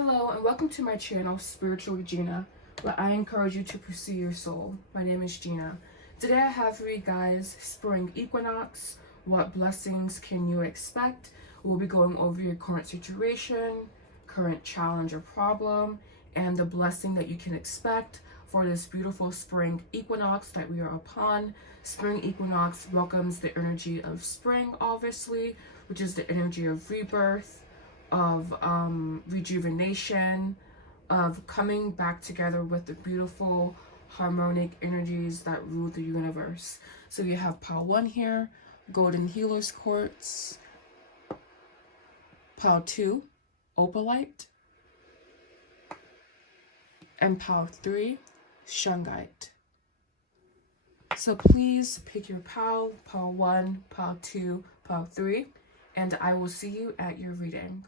Hello and welcome to my channel, Spiritual with Gina, where I encourage you to pursue your soul. My name is Gina. Today I have for you guys Spring Equinox. What blessings can you expect? We'll be going over your current situation, current challenge or problem, and the blessing that you can expect for this beautiful spring equinox that we are upon. Spring equinox welcomes the energy of spring, obviously, which is the energy of rebirth, of rejuvenation, of coming back together with the beautiful harmonic energies that rule the universe. So you have pile 1 here, golden healer's quartz, pile 2, opalite, and pile 3, shungite. So please pick your pile 1, pile 2, pile 3, and I will see you at your reading.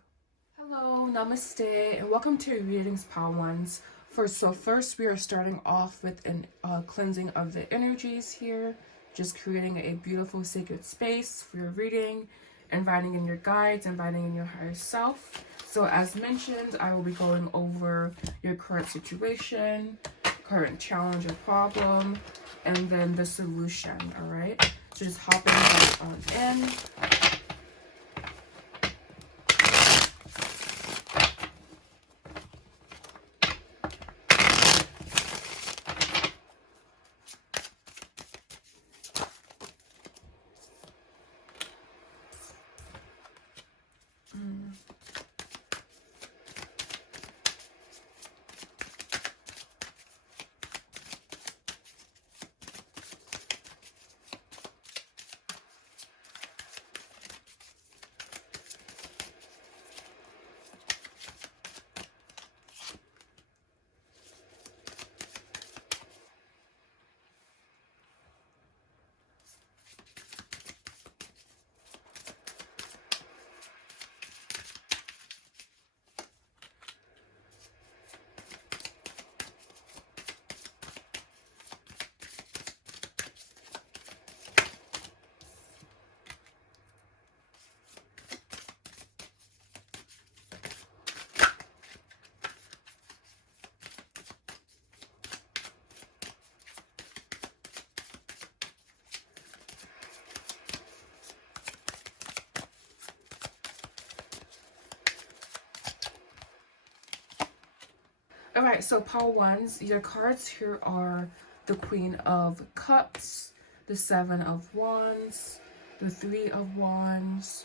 Hello, namaste, and welcome to your readings, pile 1s. First we are starting off with a cleansing of the energies here, just creating a beautiful sacred space for your reading, inviting in your guides, inviting in your higher self. So as mentioned, I will be going over your current situation, current challenge or problem, and then the solution, all right? So just hopping right on in. Alright, so pile 1s, your cards here are the Queen of Cups, the 7 of Wands, the 3 of Wands,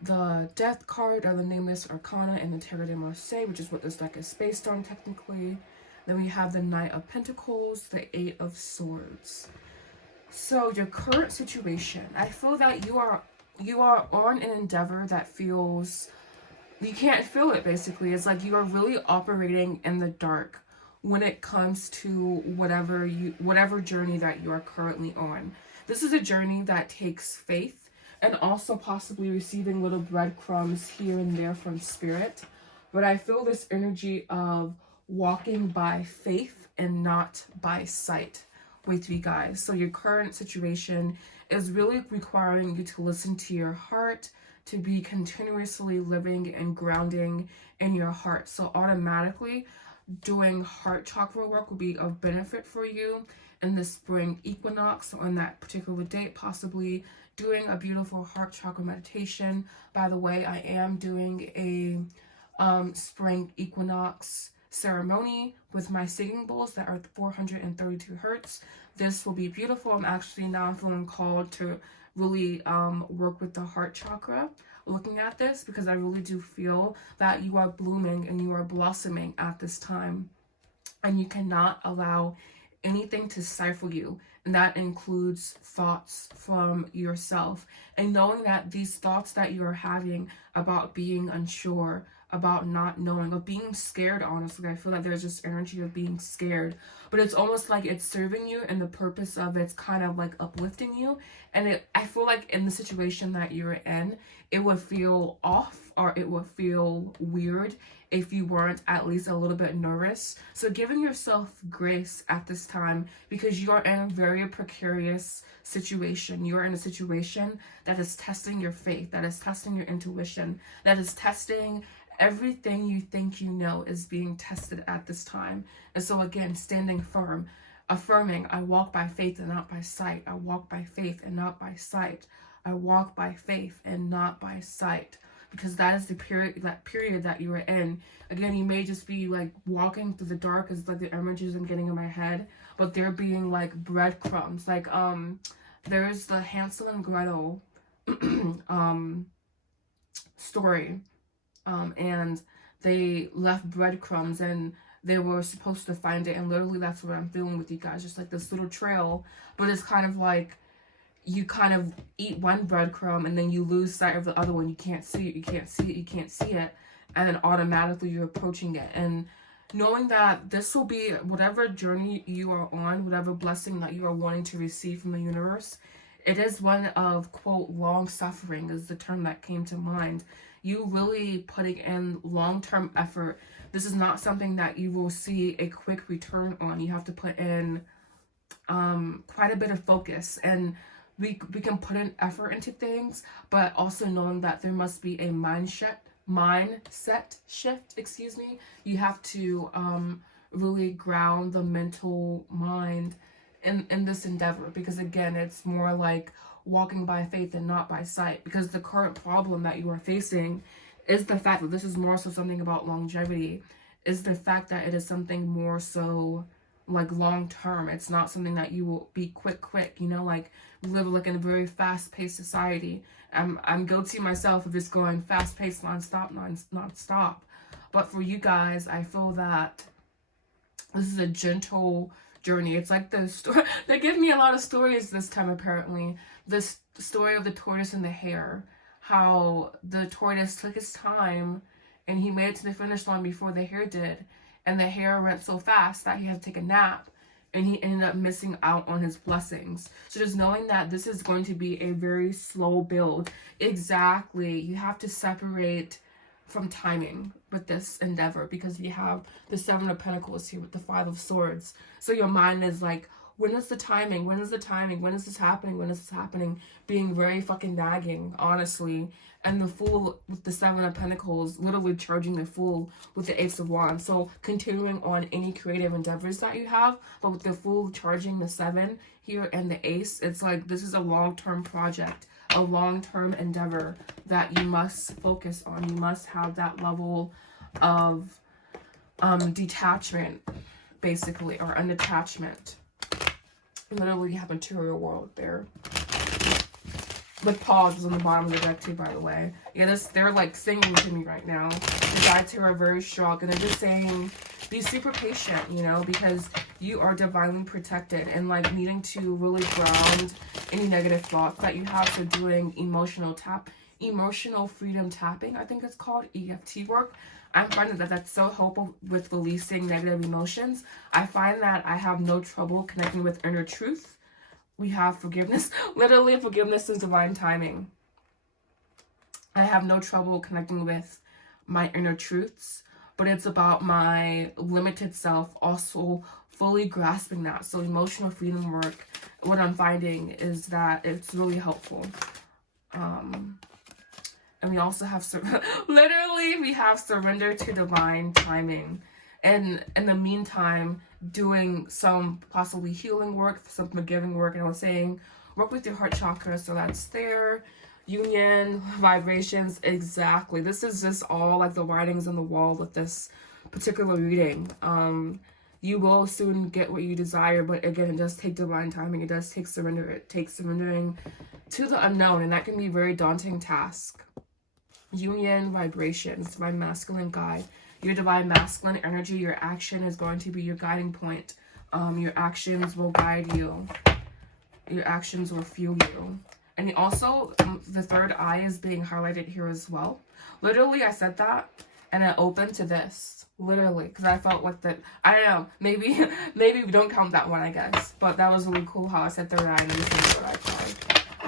the Death card, or the Nameless Arcana, and the Terre de Marseille, which is what this deck is based on technically. Then we have the Knight of Pentacles, the 8 of Swords. So your current situation, I feel that you are on an endeavor that feels... you can't feel it, basically. It's like you are really operating in the dark when it comes to whatever journey that you are currently on. This is a journey that takes faith and also possibly receiving little breadcrumbs here and there from spirit. But I feel this energy of walking by faith and not by sight with you guys. So your current situation is really requiring you to listen to your heart, to be continuously living and grounding in your heart. So automatically doing heart chakra work will be of benefit for you in the spring equinox on that particular date, possibly doing a beautiful heart chakra meditation. By the way, I am doing a spring equinox ceremony with my singing bowls that are 432 hertz. This will be beautiful. I'm actually now feeling called to really work with the heart chakra looking at this, because I really do feel that you are blooming and you are blossoming at this time, and you cannot allow anything to stifle you, and that includes thoughts from yourself, and knowing that these thoughts that you are having about being unsure, about not knowing, of being scared, honestly, I feel like there's this energy of being scared, but it's almost like it's serving you, and the purpose of it's kind of like uplifting you. And I feel like in the situation that you're in, it would feel off, or it would feel weird if you weren't at least a little bit nervous. So giving yourself grace at this time, because you are in a very precarious situation. You are in a situation that is testing your faith, that is testing your intuition, that is testing Everything you think you know is being tested at this time. And so again, standing firm, affirming, I walk by faith and not by sight. I walk by faith and not by sight. I walk by faith and not by sight. Because that is the period, that you are in. Again, you may just be like walking through the dark, as like the images I'm getting in my head, but they're being like breadcrumbs. Like there's the Hansel and Gretel story, and they left breadcrumbs and they were supposed to find it, and literally that's what I'm feeling with you guys, just like this little trail. But it's kind of like you kind of eat one breadcrumb and then you lose sight of the other one. You can't see it, you can't see it, you can't see it, and then automatically you're approaching it. And knowing that this will be whatever journey you are on, whatever blessing that you are wanting to receive from the universe, it is one of, quote, long suffering is the term that came to mind. You really putting in long-term effort. This is not something that you will see a quick return on. You have to put in quite a bit of focus, and we can put in effort into things, but also knowing that there must be a mindset shift, excuse me. You have to really ground the mental mind in this endeavor, because again, it's more like walking by faith and not by sight, because the current problem that you are facing is the fact that this is more so something about longevity, is the fact that it is something more so like long term. It's not something that you will be quick, you know, like we live like in a very fast-paced society. I'm guilty myself of just going fast-paced non-stop. But for you guys, I feel that this is a gentle journey. It's like the story they give me a lot of stories this time, apparently. This story of the tortoise and the hare, how the tortoise took his time and he made it to the finish line before the hare did, and the hare went so fast that he had to take a nap and he ended up missing out on his blessings. So just knowing that this is going to be a very slow build. Exactly, you have to separate from timing with this endeavor, because you have the Seven of Pentacles here with the Five of Swords. So your mind is like, when is the timing? When is the timing? When is this happening? When is this happening? Being very fucking nagging, honestly. And the Fool with the Seven of Pentacles, literally charging the Fool with the Ace of Wands. So continuing on any creative endeavors that you have, but with the Fool charging the Seven here and the Ace, it's like this is a long-term project, a long-term endeavor that you must focus on. You must have that level of detachment, basically, or unattachment. Literally, you have material world there. With pauses on the bottom of the deck too, by the way. Yeah, they're like singing to me right now. The guides here are very strong, and they're just saying, be super patient, you know, because you are divinely protected, and like needing to really ground any negative thoughts that you have. So doing emotional freedom tapping, I think it's called, EFT work. I'm finding that that's so helpful with releasing negative emotions. I find that I have no trouble connecting with inner truth. We have forgiveness. Literally, forgiveness is divine timing. I have no trouble connecting with my inner truths, but it's about my limited self also fully grasping that. So emotional freedom work, what I'm finding is that it's really helpful. And we also have, literally, we have surrender to divine timing. And in the meantime, doing some possibly healing work, some forgiving work. And I was saying, work with your heart chakra. So that's there. Union, vibrations, exactly. This is just all like the writings on the wall with this particular reading. You will soon get what you desire, but again, it does take divine timing. It does take surrender. It takes surrendering to the unknown, and that can be a very daunting task. Union, vibrations, divine masculine guide. Your divine masculine energy, your action is going to be your guiding point. Your actions will guide you. Your actions will fuel you. And also, the third eye is being highlighted here as well. Literally, I said that, and I opened to this. Literally, because I felt like that. I don't know. Maybe we don't count that one, I guess. But that was really cool how I said third eye and this is the third eye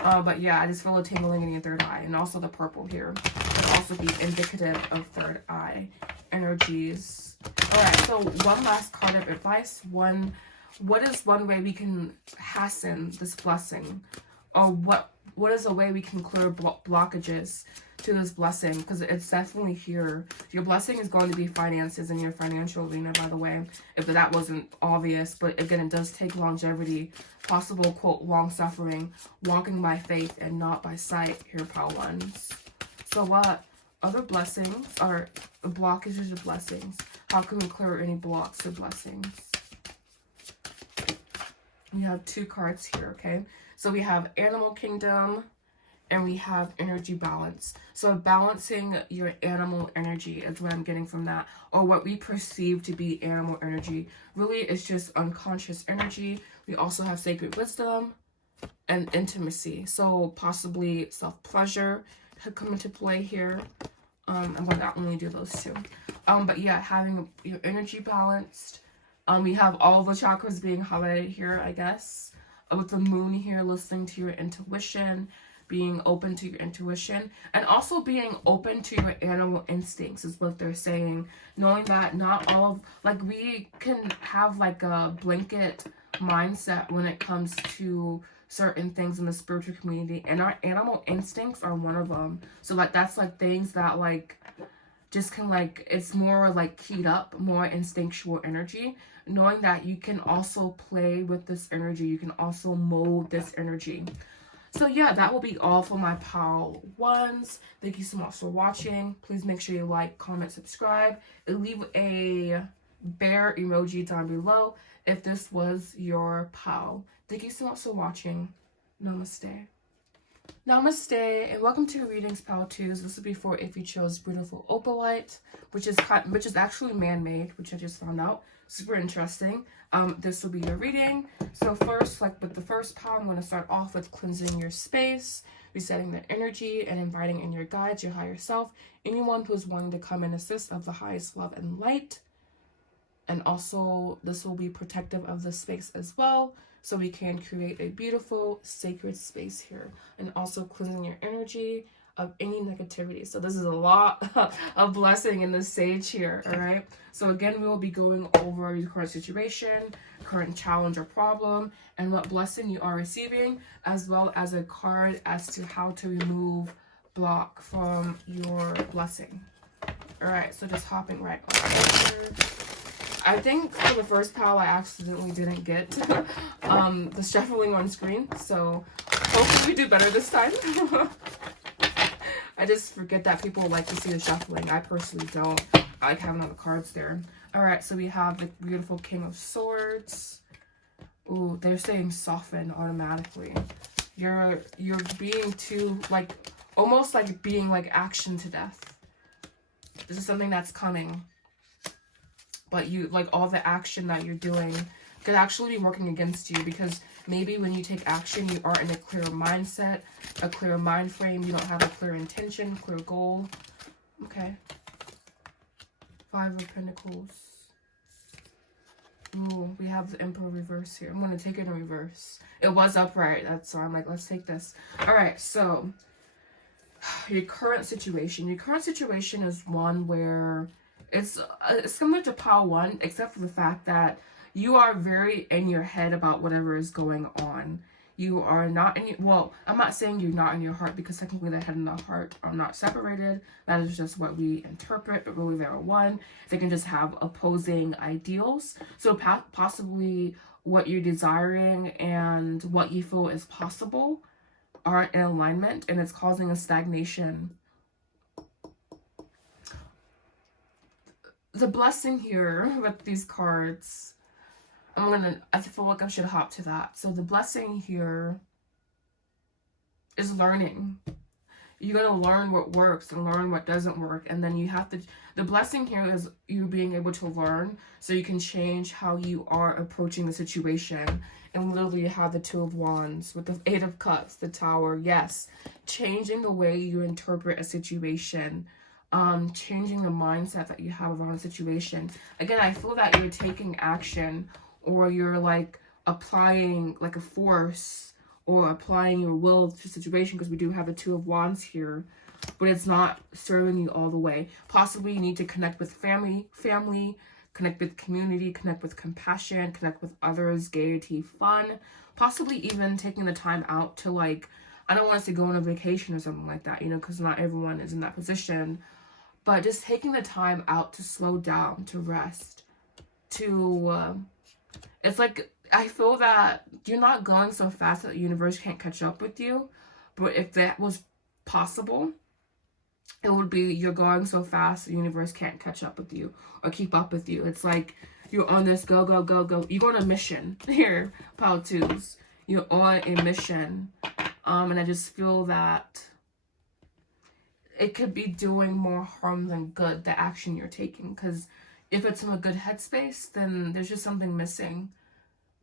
card. But yeah, I just feel a tingling in your third eye, and also the purple here could also be indicative of third eye energies. All right. So one last card of advice. What is one way we can hasten this blessing? Or what is a way we can clear blockages? to this blessing, because it's definitely here. Your blessing is going to be finances in your financial arena, by the way, if that wasn't obvious. But again, it does take longevity, possible, quote, long suffering, walking by faith and not by sight here, pile ones. So what other blessings are blockages of blessings? How can we clear any blocks of blessings? We have 2 cards here, okay? So we have Animal Kingdom and we have energy balance. So balancing your animal energy is what I'm getting from that, or what we perceive to be animal energy. Really, it's just unconscious energy. We also have sacred wisdom and intimacy. So possibly self-pleasure could come into play here. I'm going to only do those 2. But yeah, having your energy balanced. We have all the chakras being highlighted here, I guess. With the moon here, listening to your intuition, being open to your intuition, and also being open to your animal instincts is what they're saying. Knowing that not all of, like, we can have like a blanket mindset when it comes to certain things in the spiritual community, and our animal instincts are one of them. So like, that's like things that like just can like, it's more like keyed up, more instinctual energy. Knowing that you can also play with this energy, you can also mold this energy. So yeah, that will be all for my pile ones. Thank you so much for watching. Please make sure you like, comment, subscribe, and leave a bear emoji down below if this was your pile. Thank you so much for watching. Namaste. Namaste, and welcome to Readings Pile 2s. This will be for if you chose Beautiful Opalite, which is actually man-made, which I just found out. Super interesting. This will be your reading. So first, like with the first pile, I'm going to start off with cleansing your space, resetting the energy, and inviting in your guides, your higher self, anyone who is wanting to come and assist of the highest love and light. And also, this will be protective of the space as well, so we can create a beautiful, sacred space here. And also cleansing your energy of any negativity. So this is a lot of blessing in this sage here, all right? So again, we will be going over your current situation, current challenge or problem, and what blessing you are receiving, as well as a card as to how to remove block from your blessing. All right, so just hopping right over. I think for the first pile, I accidentally didn't get the shuffling on screen, so hopefully we do better this time. I just forget that people like to see the shuffling. I personally don't. I like having all the cards there. All right, so we have the beautiful King of Swords. Ooh, they're saying soften automatically. You're being too, like, almost like being like action to death. This is something that's coming. But you, like, all the action that you're doing could actually be working against you, because maybe when you take action, you aren't in a clear mindset, a clear mind frame. You don't have a clear intention, clear goal. Okay. 5 of Pentacles. Ooh, we have the Emperor reverse here. I'm going to take it in reverse. It was upright. That's why I'm like, let's take this. All right, so your current situation. Your current situation is one where it's similar to pile 1, except for the fact that you are very in your head about whatever is going on. You are not in your, well, I'm not saying you're not in your heart, because technically the head and the heart are not separated. That is just what we interpret, but really they're one. They can just have opposing ideals. So possibly what you're desiring and what you feel is possible aren't in alignment, and it's causing a stagnation. The blessing here with these cards, I feel like I should hop to that. So the blessing here is learning. You're going to learn what works and learn what doesn't work. And then you have to, the blessing here is you being able to learn so you can change how you are approaching the situation. And literally you have the 2 of Wands with the 8 of Cups, the Tower. Yes, changing the way you interpret a situation. Changing the mindset that you have around a situation. Again, I feel that you're taking action, or you're like applying like a force, or applying your will to a situation, because we do have the 2 of Wands here, but it's not serving you all the way. Possibly you need to connect with family, connect with community, connect with compassion, connect with others, gaiety, fun, possibly even taking the time out to like I don't want to say go on a vacation or something like that, you know, because not everyone is in that position. But just taking the time out to slow down, to rest, to, it's like, I feel that you're not going so fast that the universe can't catch up with you. But if that was possible, it would be you're going so fast the universe can't catch up with you or keep up with you. It's like you're on this go, go, go, go. You're on a mission here, Pile 2s. You're on a mission. And I just feel that it could be doing more harm than good, the action you're taking. Because if it's in a good headspace, then there's just something missing.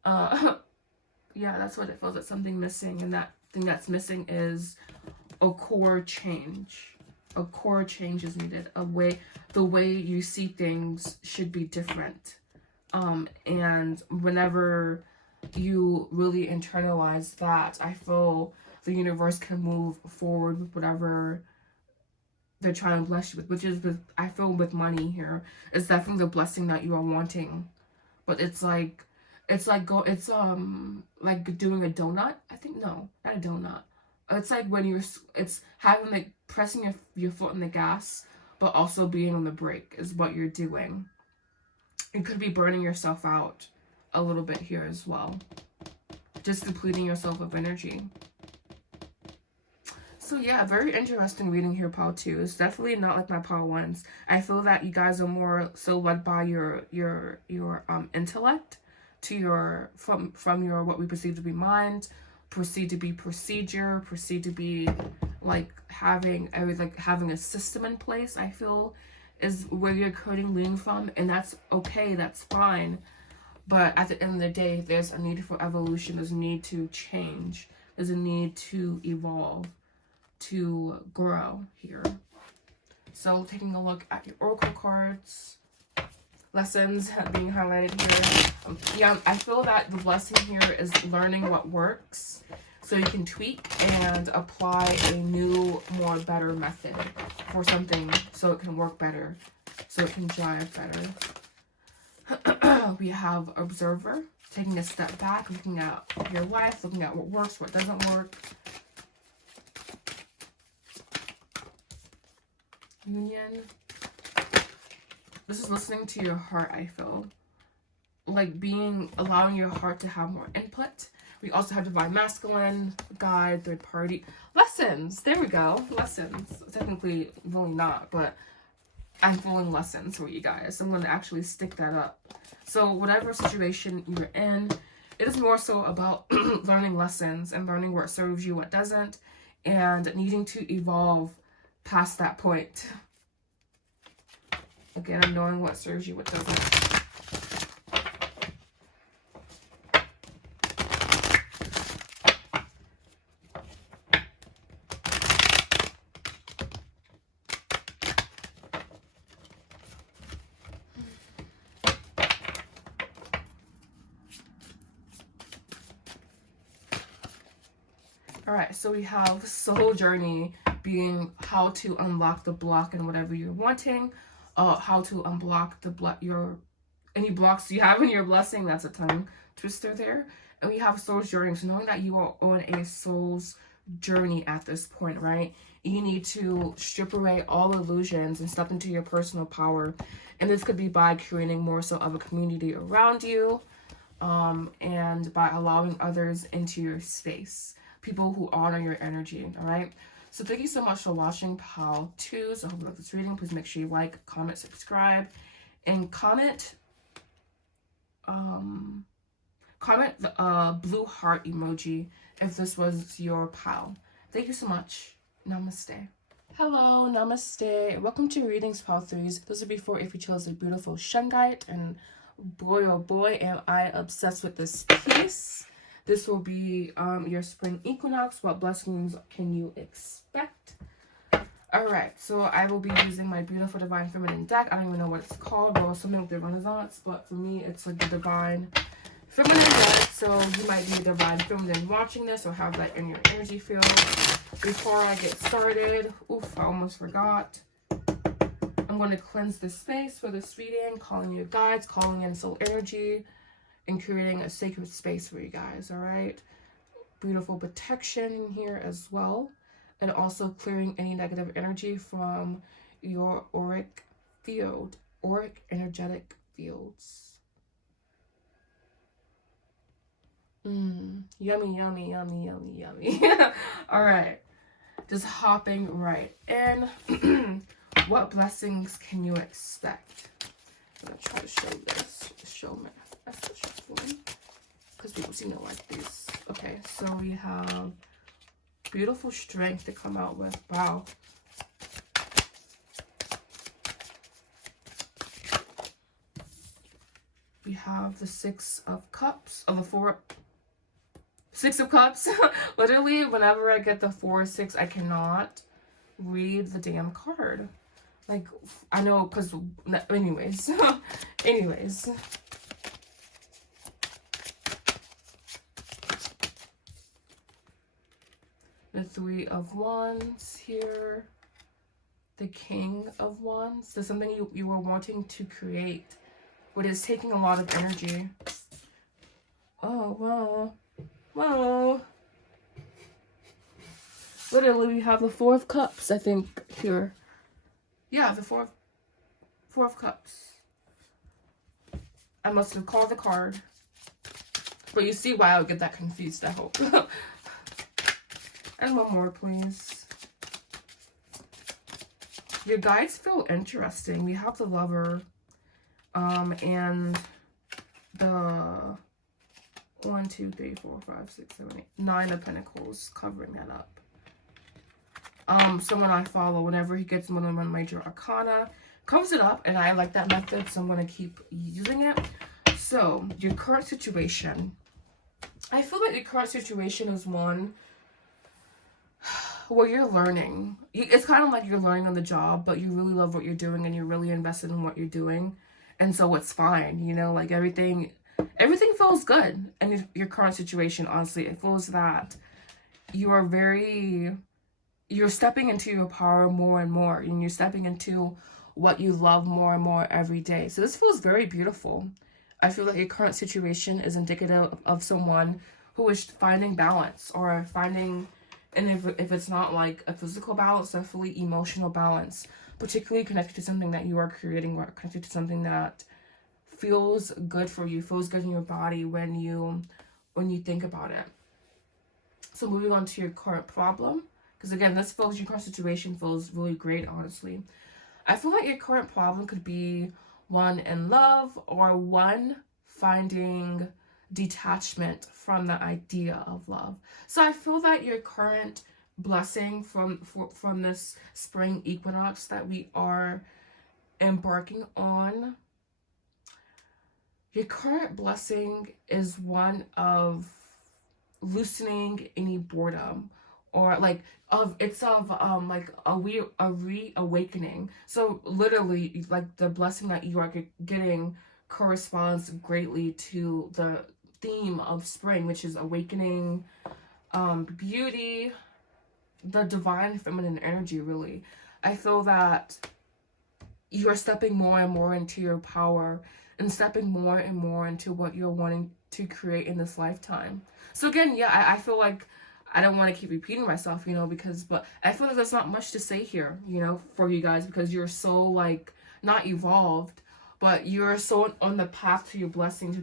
Yeah, that's what it feels like, something missing. And that thing that's missing is a core change. A core change is needed. The way you see things should be different. And whenever you really internalize that, I feel the universe can move forward with whatever they're trying to bless you with, which is, I feel with money here, it's definitely the blessing that you are wanting. But it's like like doing a donut. I think, no, not a donut. It's like when it's having like pressing your foot on the gas, but also being on the brake is what you're doing. You could be burning yourself out a little bit here as well. Just depleting yourself of energy. So yeah, very interesting reading here, Pile 2. It's definitely not like my Pile 1s. I feel that you guys are more so led by your intellect to your from your what we perceive to be mind, proceed to be procedure, proceed to be like having a system in place. I feel is where you're coding leading from, and that's okay, that's fine. But at the end of the day, there's a need for evolution, there's a need to change, there's a need to evolve, to grow here. So taking a look at your oracle cards, lessons being highlighted here. Yeah, I feel that the blessing here is learning what works so you can tweak and apply a new, more better method for something so it can work better, so it can drive better. We have observer, taking a step back, looking at your life, looking at what works, what doesn't work. Union. This is listening to your heart, I feel. Like allowing your heart to have more input. We also have divine masculine, guide, third party. Lessons. There we go. Lessons. Technically, really not, but I'm feeling lessons for you guys. I'm going to actually stick that up. So whatever situation you're in, it is more so about learning lessons and learning what serves you, what doesn't, and needing to evolve past that point. Again, I'm knowing what serves you, what doesn't. Alright, so we have soul journey being how to unlock the block in whatever you're wanting, how to unblock any blocks you have in your blessing. That's a tongue twister there. And we have soul's journey, so knowing that you are on a soul's journey at this point, right? You need to strip away all illusions and step into your personal power. And this could be by creating more so of a community around you, and by allowing others into your space, people who honor your energy. All right, so thank you so much for watching, Pile 2s. I hope you like this reading. Please make sure you like, comment, subscribe, and comment the blue heart emoji if this was your pile. Thank you so much. Namaste. Hello, namaste. Welcome to Readings, Pile 3s. This would be for if you chose a beautiful shungite, and boy oh boy am I obsessed with this piece. This will be your spring equinox. What blessings can you expect? Alright, so I will be using my beautiful Divine Feminine deck. I don't even know what it's called. Well, something with the Renaissance, but for me, it's like the Divine Feminine deck. So you might be Divine Feminine watching this or have that in your energy field. Before I get started, oof, I almost forgot. I'm going to cleanse the space for this reading, calling you guides, calling in soul energy, and creating a sacred space for you guys, all right? beautiful protection in here as well. And also clearing any negative energy from your auric field, auric energetic fields. Yummy, yummy, yummy, yummy, yummy. All right, just hopping right in. What blessings can you expect? I'm gonna try to show this. Show my message for me, because people seem to like these. Okay, so we have beautiful strength to come out with. Wow. We have the Six of Cups, Six of Cups. Literally, whenever I get the 4 or 6, I cannot read the damn card. Like, I know, because, anyways. Anyways. The 3 of Wands here. The King of Wands. There's something you were wanting to create, but it's taking a lot of energy. Oh, wow. Wow. Literally, we have the 4 of Cups, I think, here. Yeah, the four of Cups. I must have called the card. But you see why I would get that confused, I hope. And one more, please. Your guides feel interesting. We have the Lover. And the 1, 2, 3, 4, 5, 6, 7, 8, 9 of Pentacles covering that up. Someone I follow, whenever he gets more than 1 major arcana, covers it up, and I like that method, so I'm going to keep using it. So, your current situation. I feel like your current situation is one where you're learning. It's kind of like you're learning on the job, but you really love what you're doing, and you're really invested in what you're doing. And so it's fine, you know, like everything feels good. And your current situation, honestly, it feels that you're stepping into your power more and more, and you're stepping into what you love more and more every day. So this feels very beautiful. I feel like your current situation is indicative of someone who is finding balance, or finding, and if it's not like a physical balance, definitely emotional balance, particularly connected to something that you are creating, or connected to something that feels good for you, feels good in your body when you think about it. So moving on to your current problem, because again, your current situation feels really great, honestly. I feel like your current problem could be one in love, or one finding detachment from the idea of love. So I feel that your current blessing from this spring equinox that we are embarking on, your current blessing is one of loosening any boredom, or like like a reawakening. So literally, like, the blessing that you are getting corresponds greatly to the theme of spring, which is awakening, beauty, the divine feminine energy. Really, I feel that you are stepping more and more into your power, and stepping more and more into what you're wanting to create in this lifetime. So again, yeah, I feel like I don't want to keep repeating myself, you know, but I feel like there's not much to say here, you know, for you guys, because you're so, like, not evolved, but you're so on the path to your blessing. To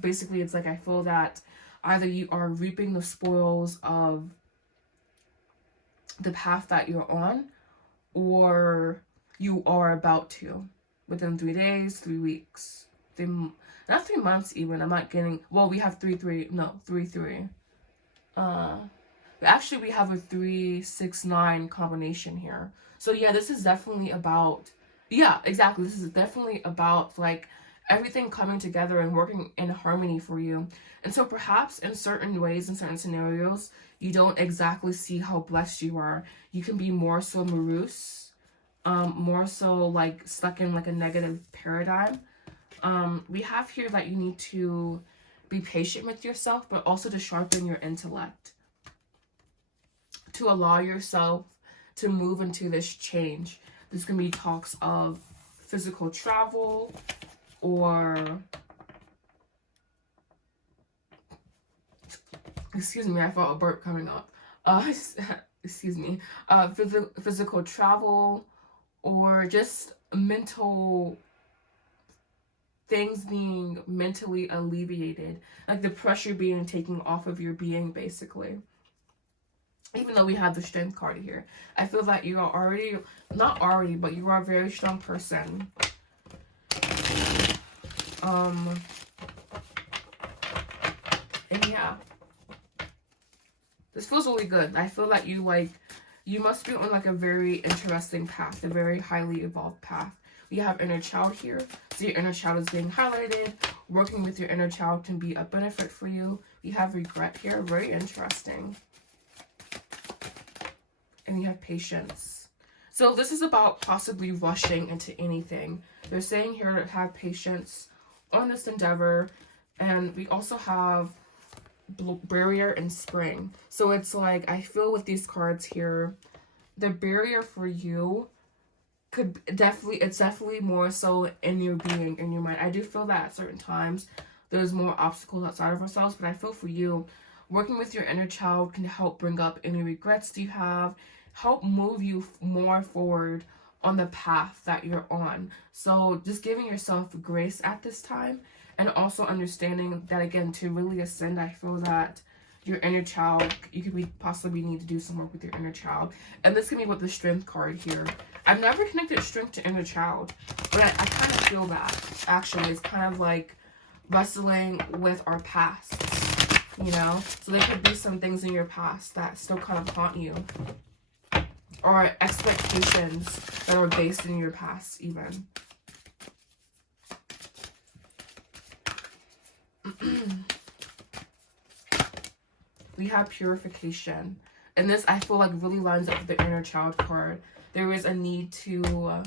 basically, it's like, I feel that either you are reaping the spoils of the path that you're on, or you are about to, within 3 days, 3 weeks, not 3 months even. I'm not getting, well, we have 3 3. Actually, we have a 3 6 9 combination here. So yeah, this is definitely about, yeah, exactly, this is definitely about, like, everything coming together and working in harmony for you. And so perhaps in certain ways, in certain scenarios, you don't exactly see how blessed you are. You can be more so morose, more so, like, stuck in, like, a negative paradigm. We have here that you need to be patient with yourself, but also to sharpen your intellect, to allow yourself to move into this change. There's going to be talks of physical travel, or excuse me, I felt a burp coming up. Excuse me. Physical travel, or just mental things being mentally alleviated, like the pressure being taken off of your being, basically. Even though we have the strength card here, I feel that you are already, not already, but you are a very strong person. And yeah, this feels really good. I feel that you must be on like a very interesting path, a very highly evolved path. We have inner child here, so your inner child is being highlighted. Working with your inner child can be a benefit for you. We have regret here, very interesting. And you have patience. So this is about possibly rushing into anything. They're saying here to have patience on this endeavor. And we also have barrier and spring. So it's like, I feel with these cards here, the barrier for you could definitely, it's definitely more so in your being, in your mind. I do feel that at certain times there's more obstacles outside of ourselves, but I feel for you, working with your inner child can help bring up any regrets you have, help move you more forward on the path that you're on. So just giving yourself grace at this time, and also understanding that, again, to really ascend, I feel that your inner child, you could possibly need to do some work with your inner child. And this can be with the strength card here. I've never connected strength to inner child, but I kind of feel that, actually. It's kind of like wrestling with our past, you know? So there could be some things in your past that still kind of haunt you, or expectations that are based in your past, even. We have purification, and this, I feel like, really lines up with the inner child card. There is a need to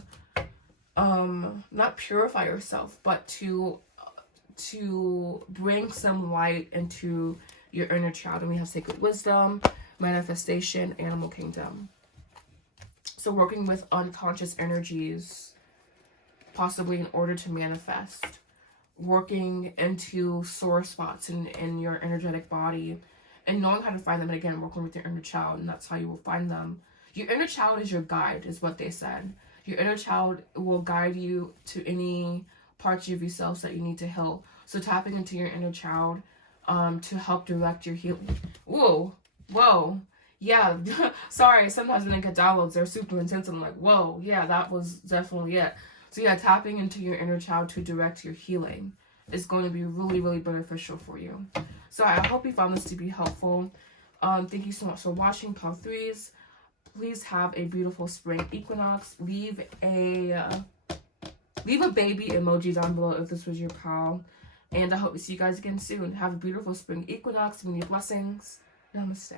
not purify yourself, but to bring some light into your inner child. And we have sacred wisdom, manifestation, animal kingdom. So working with unconscious energies, possibly in order to manifest. Working into sore spots in your energetic body, and knowing how to find them. And again, working with your inner child, and that's how you will find them. Your inner child is your guide, is what they said. Your inner child will guide you to any parts of yourself that you need to heal. So tapping into your inner child to help direct your healing. Whoa, whoa. Yeah, sorry, sometimes when I get downloads, they're super intense, and I'm like, whoa, yeah, that was definitely it. So yeah, tapping into your inner child to direct your healing is going to be really, really beneficial for you. So I hope you found this to be helpful. Thank you so much for watching, pile threes. Please have a beautiful spring equinox. Leave a baby emoji down below if this was your pal. And I hope to see you guys again soon. Have a beautiful spring equinox. Many blessings. Namaste.